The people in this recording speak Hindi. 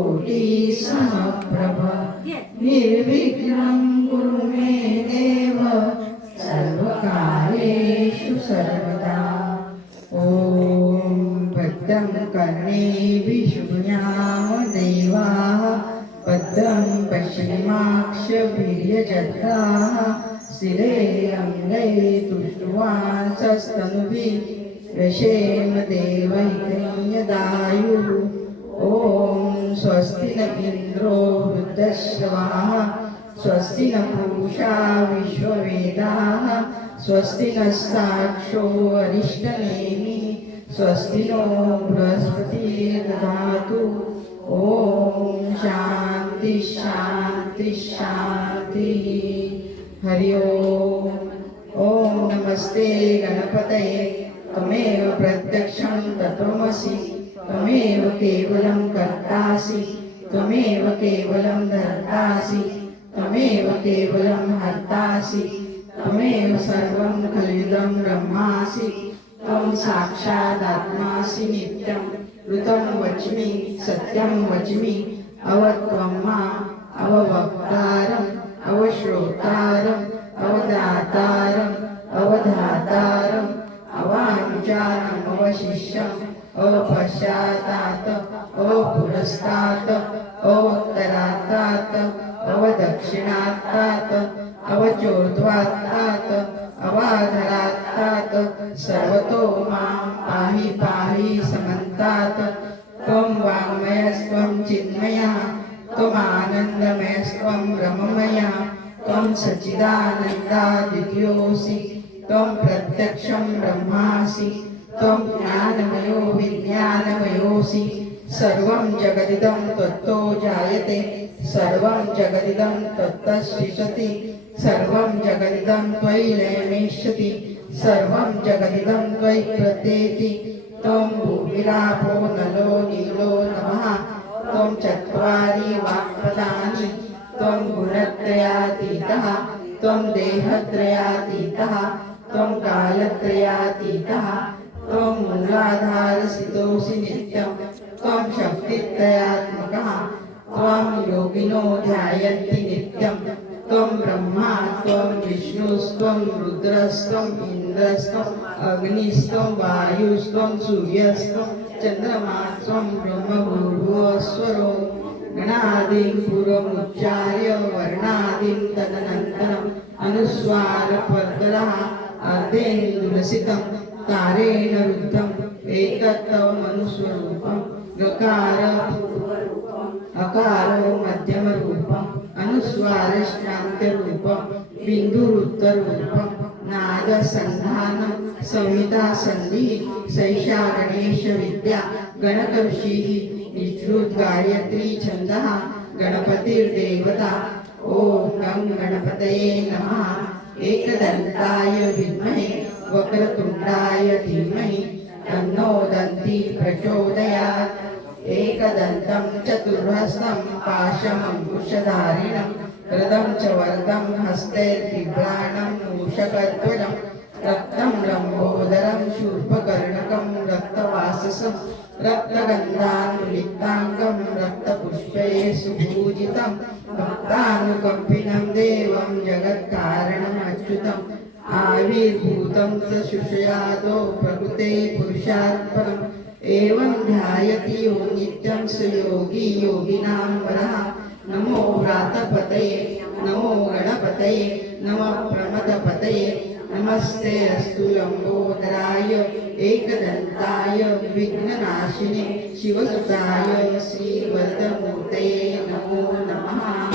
कोटि समप्रभ निर्विघ्नं कुरु मे देव सर्वकार्येषु सर्वदा। ॐ भद्रं कर्णेभिः शृणुयाम देवाः भद्रं पश्चिमाक्षभिर्यजत्राः स्थिरे अङ्गै रशेम व्यशेम देवैकयदायुः ॐ स्वस्ति न इन्द्रो वृद्धश्रवाः स्वस्ति न पूषा विश्ववेदाः स्वस्ति न साक्षो अरिष्टनेमि स्वस्ति नो बृहस्पतिर्दधातु ॐ शान्ति शान्ति, शान्तिः। हरि ओम्। ॐ नमस्ते गणपतये। त्वमेव प्रत्यक्षं तत्त्वमसि त्वमेव केवलं कर्तासि त्वमेव केवलं धर्तासि त्वमेव केवलं हर्तासि त्वमेव सर्वं खलिदं ब्रह्मासि त्वं साक्षादात्मासि नित्यं ऋतं वच्मि सत्यं वच्मि अवत्वं मा अववक्तारम् अवश्रोतारम् अपुरस्तात् अवक्तरातात् अवदक्षिणात्तात् अवचोर्ध्वात्तात् अवाधरात्तात्, सर्वतो माँ पाहि पाहि समन्तात्। त्वं वाङ्मयस्त्वं चिन्मयः, त्वमानन्दमयस्त्वं ब्रह्ममयः त्वं सच्चिदानन्दादित्योऽसि त्वं प्रत्यक्षं ब्रह्मासि, त्वं ज्ञानमयो विज्ञानमयोऽसि सर्वं जगदिदं त्वत्तो जायते, सर्वं जगदिदं त्वत्तशिषति सर्वं जगदिदं त्वयि लयमेष्यति सर्वं जगदिदं त्वयि प्रत्येति। त्वं भूमिरापो नलो नीलो नमः त्वं चत्वारि वाक्पदानि त्वं गुणत्रयातीतः त्वं देहत्रयातीतः त्वं कालत्रयातीतः त्वं मूलाधारसितोऽसि नित्यं त्वं शक्तित्रयात्मकः त्वं योगिनो ध्यायन्ति नित्यं त्वं ब्रह्मा त्वं विष्णुस्त्वं रुद्रस्त्वम् इन्द्रस्त्वम् अग्निस्त्वं वायुस्त्वं सूर्यस्त्वं चन्द्रमास्त्वं ब्रह्मभूर्भुवस्वरो गणादिं पूर्वमुच्चार्य वर्णादिं तदनन्तरम् अनुस्वारपर्दरः अर्धेन्दुलसितं तारेण रुद्धम् యకార అకార మధ్యమ రూపం అనుస్వార శ్రాంత రూపం బిందురుత్త రూపం నాద సంధాన సంహితా సంధి శైషా గణేష విద్య గణకర్షి నిశ్రుత్ గాయత్రి ఛంద गणपतिर्देवता ॐ गं गणपतये नमः एकदन्ताय विद्महे वक्रतुण्डाय धीमहि तन्नो दन्ती प्रचोदयात् एकदन्तं चतुर्हस्तं पाशमङ्कुशधारिणं रदं च वरदं हस्ते बिभ्राणं मूषकध्वजं रक्तं लम्बोदरं शूर्पकर्णकं रक्तवाससं रक्तगन्धानुलिप्ताङ्गं रक्तपुष्पे सुपूजितं भक्तानुकम्पिनं देवं जगत्कारणम् अच्युतम् आविर्भूतं स शुषयादो प्रकृते पुरुषात्परम्। एवं ध्यायति यो नित्यं सुयोगी योगिनां वरः। नमो व्रातपतये नमो गणपतये नमः प्रमदपतये। नमस्ते अस्तु लम्बोदराय एकदन्ताय विघ्ननाशिने शिवसुताय श्रीवरदमूर्तये नमो नमः।